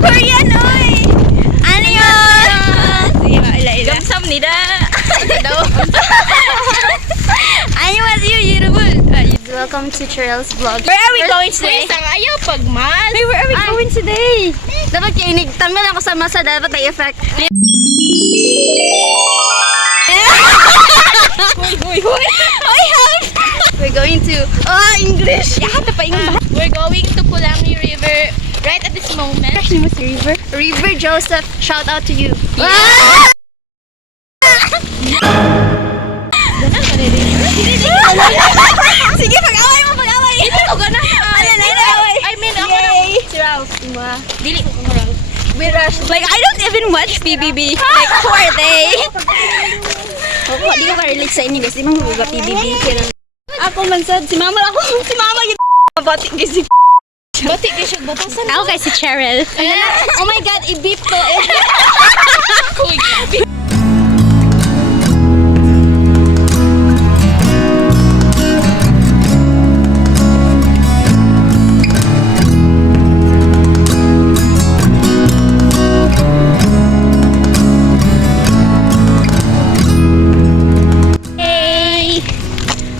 Korean, oy! Ano yun? 감사합니다. 안녕하세요, 여러분. Welcome to Cheryl's vlog. Where are we going today? Ayaw pagmas. Hey, where are we going today? Dapat kinig. Tanggal ako sa masa. Dapat ay effect. We're going to... Oh, English! We're going to Pulangi River right at this moment. River Joseph, shout out to you. Sige, pag-away mo, pag-away! Ito ko gana. I mean, ako na. Dili ko kumaraw. We rush. Like, I don't even watch PBB. Like, who are they? Di ko ka-relate sa inyo guys. Di mang huwag PBB. Ako man sad. Si mama ako. Si mama yung batik kasi. Batik ka siya batasan. Ako kay si Cheryl. Oh my God, i-beep to. Uy, grabe.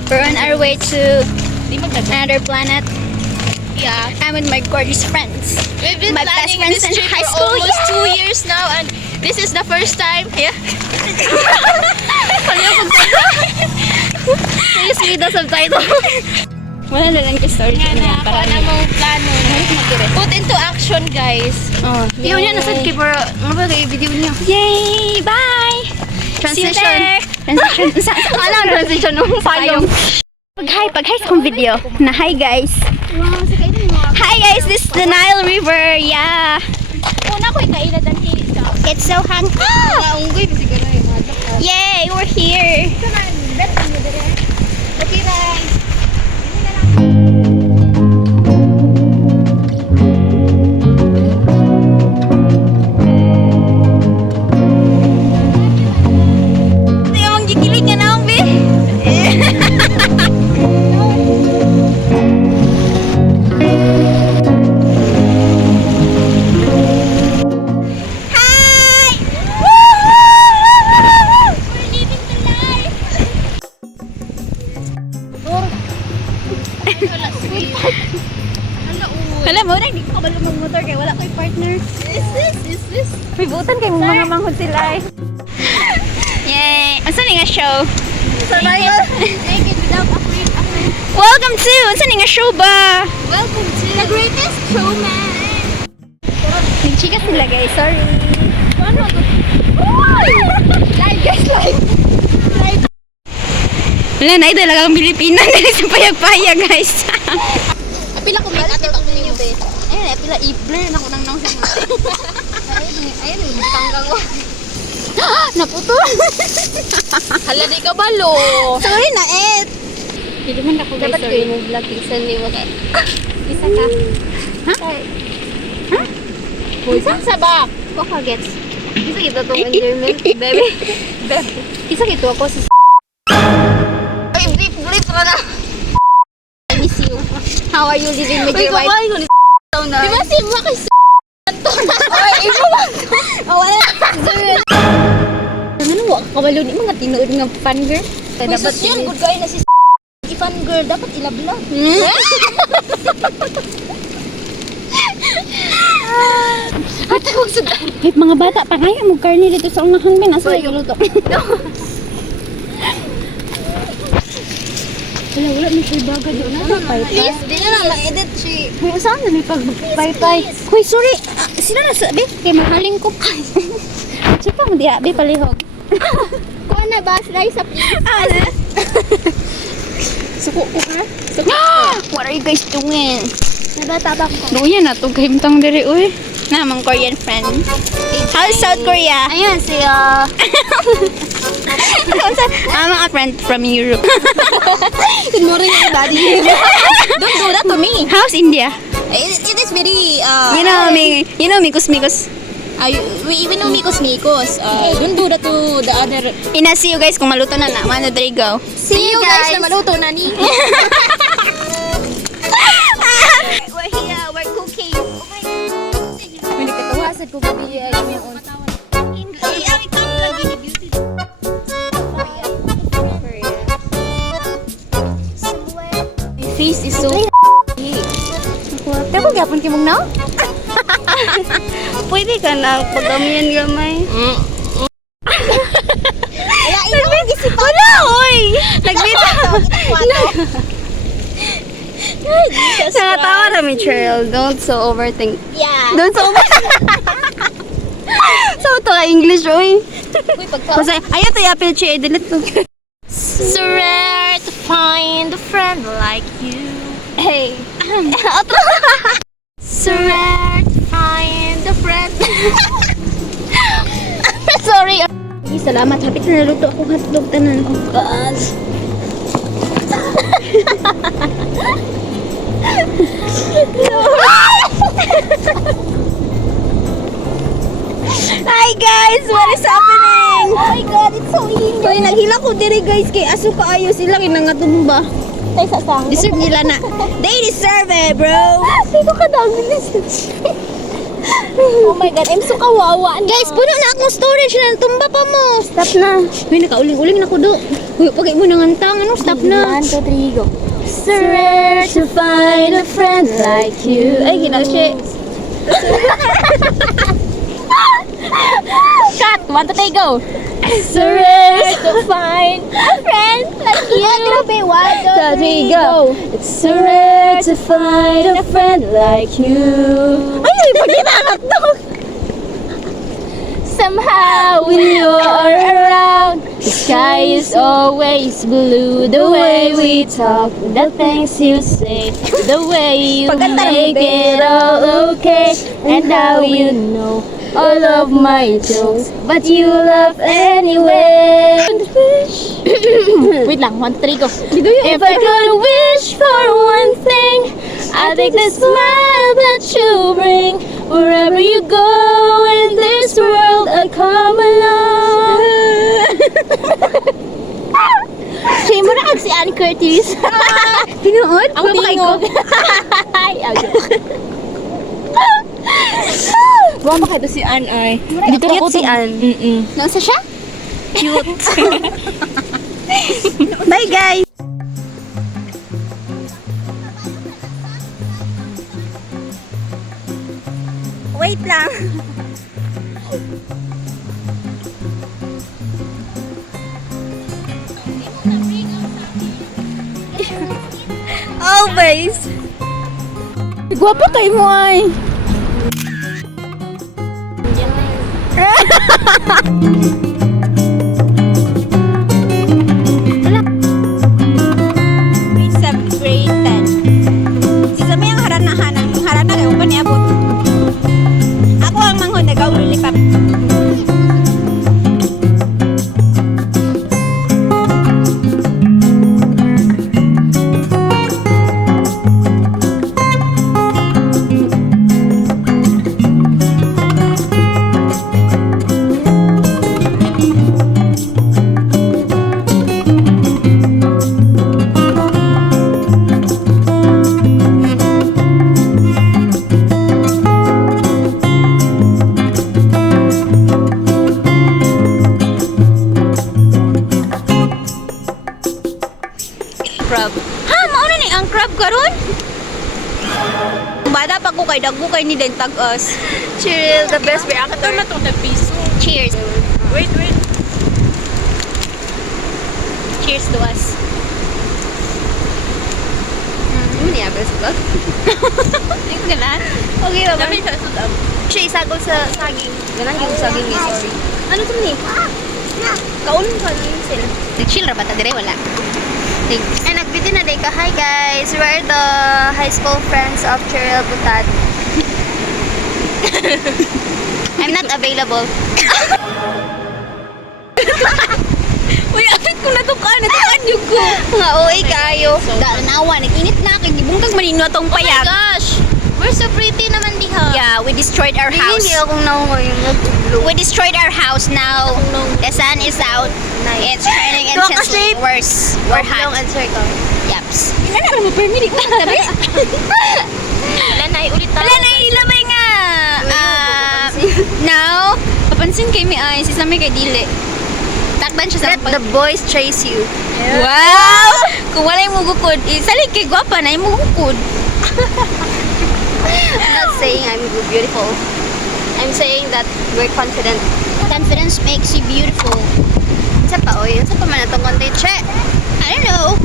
We're on our way to Di magdagan. another planet. Yeah. I'm with my gorgeous friends. We've been My best planning friends this in trip high for school. almost 2 years now, and this is the first time. Yeah. Please read the subtitle. Wala na lang yung story Nga na, ako na mong plano na put into action, guys. Oh, yun yan, nasa keyboard. Ano ba kayo video niyo? Yay! Bye! Transition. Transition. Alam, transition nung payong. Pag-hi sa akong video. Na hi guys. Hi guys, this is the Nile River. Yeah. Una ko ikaila dan hisa. It's so hang. Unggoy pa siguro yung mga dok. Yay, we're here. Okay, guys. Ito yung gigilig niya na akong bi. Hi! We're living the life. Hala, sweet. Hala, Alam mo, hindi ko kabalo mag-motor kaya wala ko'y partner. Is this? May butan kayo mga manghod sila eh. Yay! Asa ni nga show? Survival! Naked without a friend. Welcome to! Asa ni nga show ba? Welcome to the greatest showman. Nagchika sila guys, sorry. Ano to? Live guys, live! Wala na, ito lang ang Pilipinas. Dali sa payag-payag guys. Pila ko make ato ninyo, be. Ayun, pila i-blur na ko nang nang sa Ayun, tanggal ko. Naputol! Hala, di ka balo. Sorry na, Ed! Hindi man ako guys, sorry. mo vlog isa ni Waka. Isa ka. Ha? Ha? Isa sa ba? Waka gets. Isa kita tong endearment, baby. Baby. Isa kito ako sa Ay, blip na. I miss you. How are you living with your wife? ko ni Di ba si Mwa kay Ay, ibo ba? Oh, wala. Ano wa kabalo ni mga tinuod nga fan girl? Kaya Dapat yan, good guy na si Ifan girl, dapat ilabla. Atawag sa kahit mga bata pa kaya mo karne dito sa unahan ben asa yung luto. Wala may siya baga doon na Please, di na lang ma-edit si... May saan na may pag-pay-pay? Hoy, sorry! Sino na sabi? Kay mahaling ko. Chika mo di abi palihog. Kuha na ba? Slice sa please. Suko ko ha? What are you guys doing? Nadatabak ko. Luya na to kay mtang diri uy. Na mga Korean friend. How's South Korea? Ayun, siya. Mga friend from Europe. Good morning, everybody. Don't do that to me. How's India? It is very, You know Mikos. we even know Mikos. Don't do that to the other. See you guys kung maluto na na. Mano, there you go. See you guys na maluto na ni. We're here, we're cooking. sad ko gabi ay yung Ay, ang ikaw lagi ni beauty. My face is so pero gyapon kimong na? Pwede ka na pagamihan gamay. Wala ina mo gisipan. Wala, oy! Nagbita. Nakatawa na may trail. Don't so overthink. Yeah. Don't so overthink. So, ito ka English, oy. Uy, pagka. Kasi, ayaw tayo apel siya, delete to. So rare to find a friend like you. Hey. So rare to find a friend. Sorry. Ay, salamat. Hapit na naluto akong hotdog tanan. Oh, God. Hi guys! What is happening? Oh my God, it's so easy. Uy, naghila ko diri guys kay aso kaayo sila kinangatumba. Tay sa sang. Deserve nila na. They deserve it, bro. Sino ka daw Oh my God, I'm so kawawa. Guys, puno na akong storage na tumba pa mo. Stop na. Uy, nakauling-uling na ko do. Uy, pagay mo nangantang. Ano, stop na. 1, 2, 3, go. So rare to find a friend like you. Ay, ginasya. Cut! 1, 2, 3, go. So rare To find a friend like you. Grabe, 1, 2, 3, go. It's so rare to find a friend like you. Ay, pagay na hotdog. Somehow when you're around, the sky is always blue. The way we talk, the things you say, the way you Pagkanta ng make it all okay, and how you know all of my jokes, but you laugh anyway. Wait lang, 1, 2, 3, go. If I could wish for one thing, I think the smile that you bring wherever you go in this world, I come along. Siya mo na si Ann Curtis. Tinuod? Ang tingog. Buwan ba kayo si Ann ay? Dito Cute si Ann. Nasa siya? Cute. Bye guys! Wait lang. Always. Gwapo tayo mo ay. Grade 7, grade 10. Si Samay ang haranahan. Ang harana kayo pa niabot. Ako ang manghon, nagaw lilipat. Crab. Ha, mauna ni ang crab karon? Bada pa ko kay dagko kay ni den tag-us. Cheers, the best reactor na tong piso. Cheers. Wait. Cheers to us. Ano niya best vlog? Hindi ko ganan. Okay ra ba? sa sudam. Siya isagol sa saging. Ganang yung saging ni sorry. Ano to ni? Kaulon ka ni sila. Nag-chill ra ba ta dire wala? Ay, nag-video na day ka. Hi guys, we are the high school friends of Cheryl Butat. I'm not available. Uy, apit ko na to ka. Natukan yung ko. Nga, oy kayo. Nawa, nag-init na kay gibungkag Manino tong Oh my payag. gosh! We're so pretty naman diha. Yeah, we destroyed our house. Hindi akong naungoy. We destroyed our house now. The sun is out. It's shining Don't intensely. sleep. We're hot. answer ko. Yaps. Ilan na mo permit ko tabi? Wala na, ulit tayo. Wala na ilamay nga. Pansin kay mi ay, si Sami kay dili. Takdan siya sa Let the boys chase you. Wow! Kung wala yung mugukod, salig kay gwapa na yung mugukod. I'm not saying I'm beautiful. I'm saying that we're confident. Confidence makes you beautiful. Sa pa, oy. Sa pa man itong konti. Che! I don't know.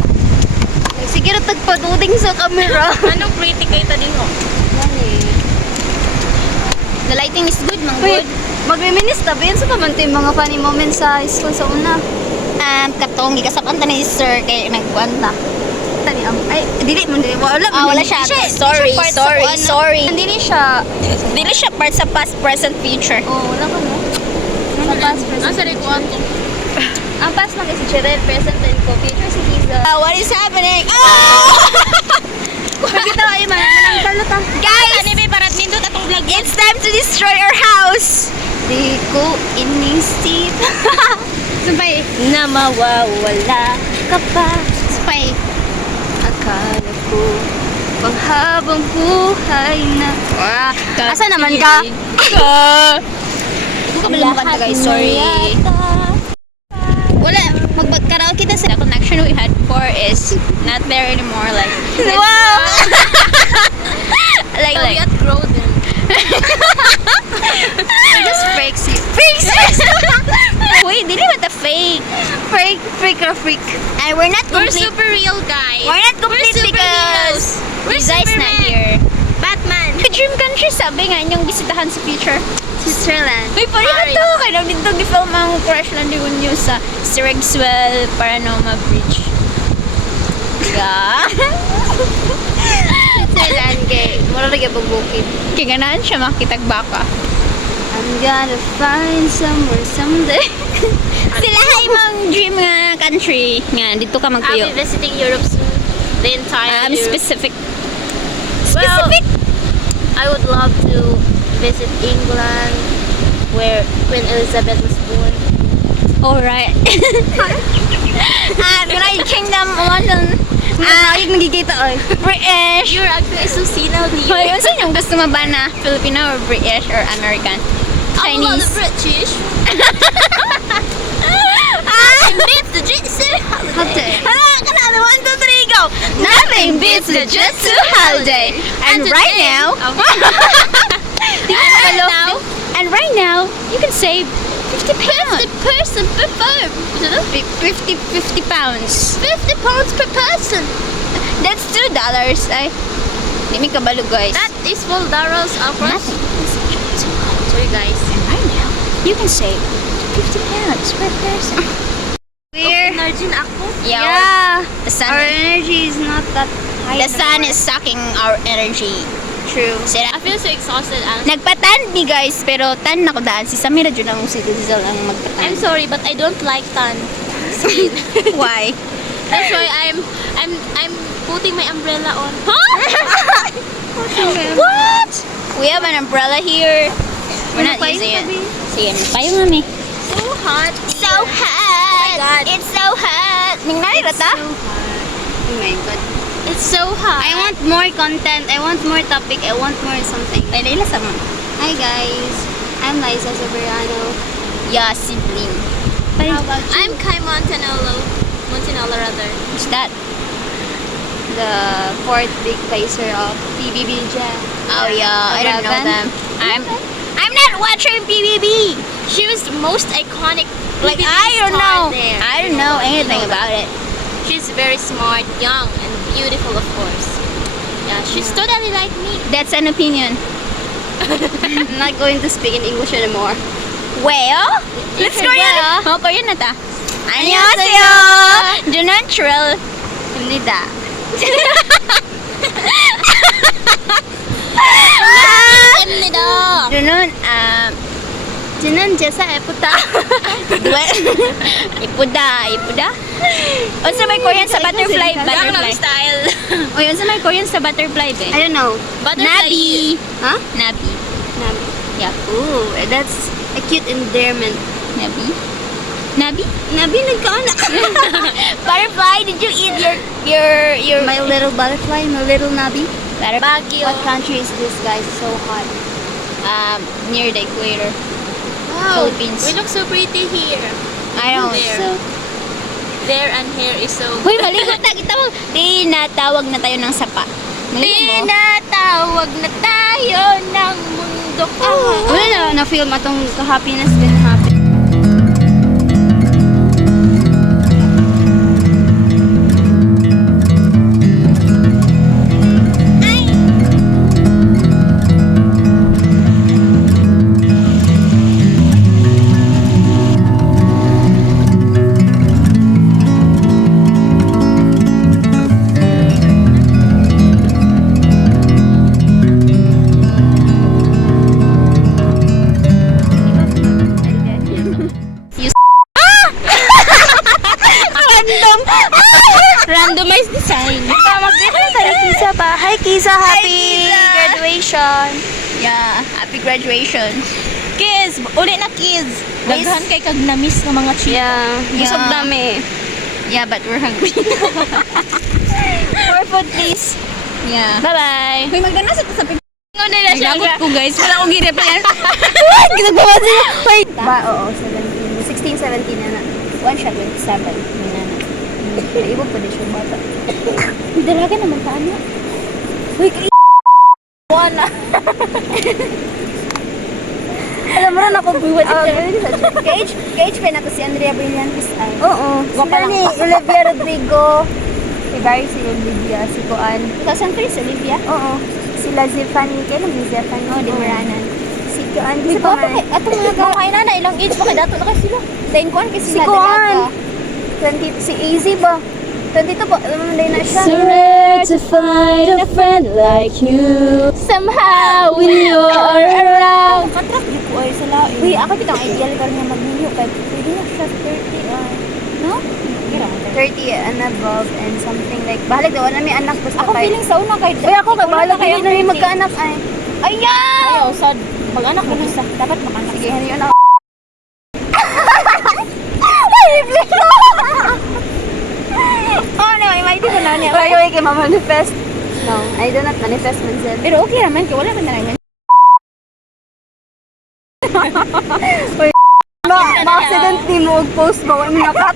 Sige na tagpaduding sa camera. Anong pretty kay tading mo? The lighting is good, mang Wait, good. mag-reminisce tabi. Yan sa pa man ito yung mga funny moments sa school sa una. Katong gikasapan ta ni sir kay nagkuanta. Tani, ay, dili mo, dili. Wala, Wala siya. Sorry, sorry. Dili siya. Dili siya part sa past, present, future. Oh, wala ka mo. Sa past, present. Asa rin kwanto? Ang past lang kasi Cheryl, present, and future si Kiza. What is happening? Oh! Pagkita ay manangkal na ta. Guys! Ano ba parat nindot atong vlog? It's time to destroy our house! Di ko inisip. Sumpay. Na mawawala ka pa. Spy. Akala ko panghabang buhay na. Asa naman ka? Ito ka malumukan ta guys, sorry. Wala, mag-karaoke kita sa connection we had before is not there anymore. Like, Wow! like, we outgrow them. We're just fakes you. Wait, dili ba the fake? Freak or freak. And we're not We're complete. super real guys. We're not complete We're because We're you guys not Superman. here. Batman. Dream country sabi nga niyong bisitahan sa future. Switzerland. Uy, pareho to! Kaya nang dito gifilm ang crash lang din niyo sa Sirexwell Paranoma Bridge. Yeah. Switzerland kay mura lagi pagbukid. Kaya ganaan siya makitag baka. I'm gonna find somewhere someday. Sila ay mong dream nga country. Nga, dito ka I'll magtuyo. be visiting Europe soon. The entire Europe. Specific. Well, Specific? I would love to visit England, where Queen Elizabeth was born. Alright. United Kingdom, London. Ay, nagkikita oy. British. You're actually so senile, dear. Hoy, unsa yung gusto mo ba na Filipino or British or American? I'm all Chinese. British. Ah! Beats the jitsu. Holiday. Hala, kanala, 1, 2, 3, go! Nothing beats the Jutsu holiday. And right now, and right now, you can save 50 pounds. 50% per firm. 50 pounds. 50 pounds per person. That's $2. Ay, hindi mi kabalo, guys. That is $4 of course. Nothing beats the Jutsu holiday. Sorry guys. And right now, you can save 50 pounds per person. We're Narjin ako. yeah. The sun, Our energy is not that high. the sun is sucking our energy. true. Sira. I feel so exhausted. Nagpatan ni guys, pero tan na ko daan. Si Samira dyan ang si Diesel ang I'm magpatan. sorry, but I don't like tan skin. Why? That's why I'm putting my umbrella on. What? We have an umbrella here. We're not Ano pa using it. yung Sige, payo nga mi. So hot. So hot! God. It's so hot! Mingnay rata? Oh my god. It's so hot. I want more content. I want more topic. I want more something. Ay, layla sa mo. Hi guys. I'm Liza Soberano. Yeah, sibling. How about you? I'm Kai Montanolo. Montanolo rather. What's that? The fourth big placer of PBB Jam. Oh yeah, I don't know 11. them. I'm not watching PBB. She was the most iconic. Like PBB I don't star know. there. I don't know anything You know about it. She's very smart, young, and beautiful, of course. Yeah, she's totally like me. That's an opinion. I'm not going to speak in English anymore. Well, let's should Korean. well. Oh, Korean na ta. Annyeonghaseyo. Junon Trill. Nida. Nida. Junon, Jinan jasa eputa. ipuda. Unsa may Korean sa butterfly? Gangnam Butterfly. style. Oy, unsa may Korean sa butterfly be? I don't know. Nabi. Huh? Nabi. Nabi. Yeah. Ooh, that's a cute endearment. Nabi. Nabi? Nabi, nagkaanak. Butterfly, did you eat your My little butterfly, my little Nabi. Baguio. What country is this, guys? So hot. near the equator? Wow, Philippines. we look so pretty here. I know. There. So, There and here is so... Hoy, maligo na kita mo. Tinatawag na tayo ng sapa. Maligo mo. Tinatawag na tayo ng mundo ko. Wala na na-film atong ka-happiness din happy. Randomized design. Mag-greet tayo Kisa pa. Hi Kisa, happy graduation. Yeah, happy graduation. Kids, uli na kids. Daghan kay kag na-miss ng mga chika. Yeah, busog Yeah. dami. Yeah, but we're hungry. More food please. Yeah. Bye-bye. May magdanas ito sa picture. Nila siya. Nagot ko guys. Wala akong gireply. Ginagawa sila. Wait. Ba, oo, 17. 16, 17 na na. One shot with 7. Minana. Naibog pa din siya bata. Dalaga naman ka ano? Uy, Wala. alam mo rin ako buwad ito. Kage pa na to si Andrea Brillantes ay. Oo. Gwapa lang. Si Olivia Rodrigo. Si Barry, si Olivia, si Kuan. 2003 si Olivia? Oo. Sila Zefani. Kailan ni Zefani? Oo, di Maranan. Si Kuan. Si Kuan. Atong mga kakain na ilang age pa kay dato na kay sila. Dain Kuan kasi Si sila Kuan. dalaga. 20, si Easy ba? 22 po. Alam mo na siya. So rare to find a friend like you. Somehow when you're around. Katrak di ko ay sa lain. Uy, ako pitang ideal ka niya magniyo. Kaya pwede na siya 30. No? 30 and above and something like bahalag daw na may anak basta Ako feeling sa una kay Uy, ako bahalag kayo na may magkaanak ay. Ayaw, sad. Pag anak mo isa, dapat makanak. Sige, ano yun ako. Oh, no, may ko na niya. Wait, wait, kay manifest. No, I do not manifest myself. Pero okay naman, kaya wala ka na naman. Ma-accidentally mo og-post ba? Wala mo nakat.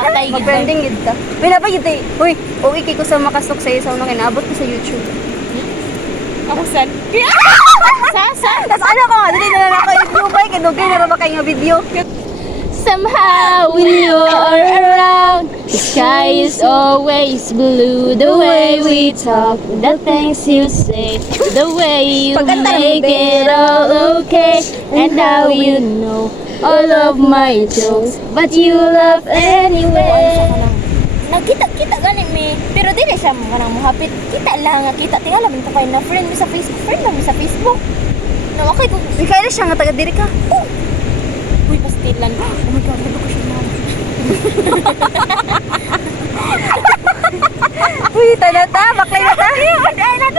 Patay gid. Mag-trending gid ka. Uy, napagid eh. Uy, okay kay ko sa makastok sa isaw nung inaabot ko sa YouTube. Ako sad. Sasa. Tapos ano ko nga, dili na lang ako YouTube ay kadugay na ba kayo nga video. Somehow when you're around, the sky is always blue. The way we talk, the things you say, the way you Pagkanta make ng it all okay. And now you know all of my jokes, but you laugh anyway. Nagkita gani mi. Pero dili siya manang mohapit. Kita lang nga kita tingala man ko kay na friend mi sa Facebook. Friend lang mi sa Facebook. No, okay ko. Uy, kaya siya nga taga-diri ka. Uy, pastilan. Oh my god, nado ko siya na. Uy, tanata, baklay na ta.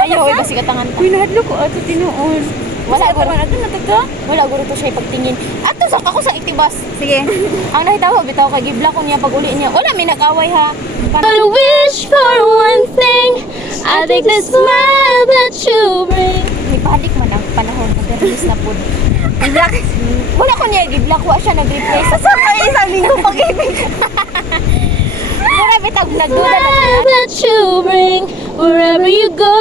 Ayaw, ay basi katangan ta. Uy, nahadlo ko ato tinuon. Wala guro na nataga. Wala guro to siya ipagtingin. Ato sa ako sa itibas. Sige. Ang nahitaw bitaw kay gibla ko niya pag uli niya. Wala may nag-away ha. But I wish for one thing, I think the smile that you bring. May balik man ang panahon na release na po. Wala ko niya gibla ko siya nag-reply sa Ay, isang linggo pag-ibig. Mura bitag nagduda na siya. Smile that you bring, wherever you go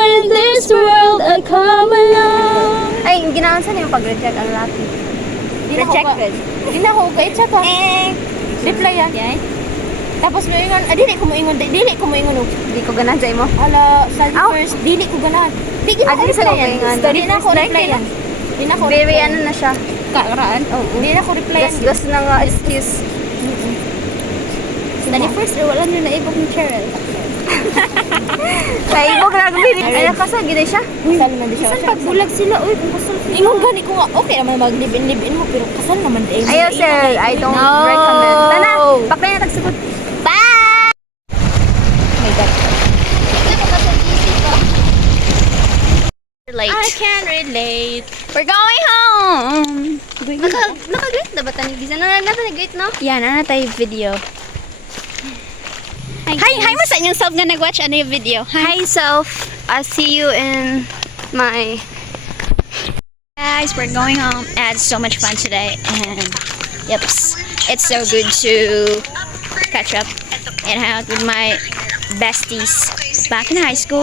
in this world, I come along. Ay, ginawan sa niyo pag-reject ang laki. Rejected. Di na ako kahit siya pa. Reply yan. Tapos may ingon, dili ko moingon, dili ko moingon. Hindi ko ganan sa imo. Ala, sa Aw. first, dili ko ganahan. Di ko Ah, dili sa reply yan. moingon. Di na ako reply yan. Di na ako Very reply. ano na siya. Kaaraan. Oo. Di na ako reply yan. Gas na nga excuse. Dali first, wala nyo naibog ni Cheryl. Kaya ibog na gawin. Ay, nakasa, gina siya. Kasal naman di siya. Saan pagbulag sila? Uy, kung kasal sila. Ingon gani ko nga, okay naman mag-live-in mo, pero kasal naman di. Ayaw, sir. I don't No. recommend. Tana, baklay na tagsugod. Bye! Oh my God. Late. I can relate. We're going home! Naka-great na ba tanig? Bisa na nag-great, no? Yan, ano tayo video. Hi, mo sa inyong self nga nag-watch ano yung video. Hi, self. I'll see you in my... guys, we're going home. I had so much fun today, and it's so good to catch up and hang out with my besties back in high school.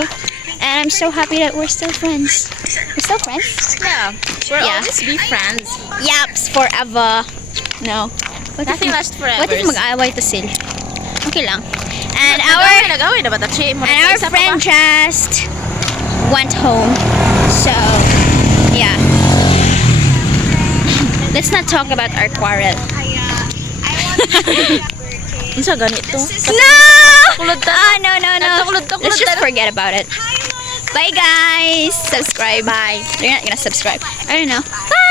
And I'm so happy that we're still friends. We're still friends? Yeah. We'll Yeah. always be friends. Yaps, forever. No. What Nothing lasts forever. What if mag-away to sil? Okay lang. And Nag-away na ba? Tachi mo and our friend just went home. So, yeah. Let's not talk about our quarrel. Isa ganito. No! Kulod ta. No. Tuklod. Let's just forget about it. Bye, guys. Subscribe. Bye. You're not gonna subscribe. I don't know. Bye.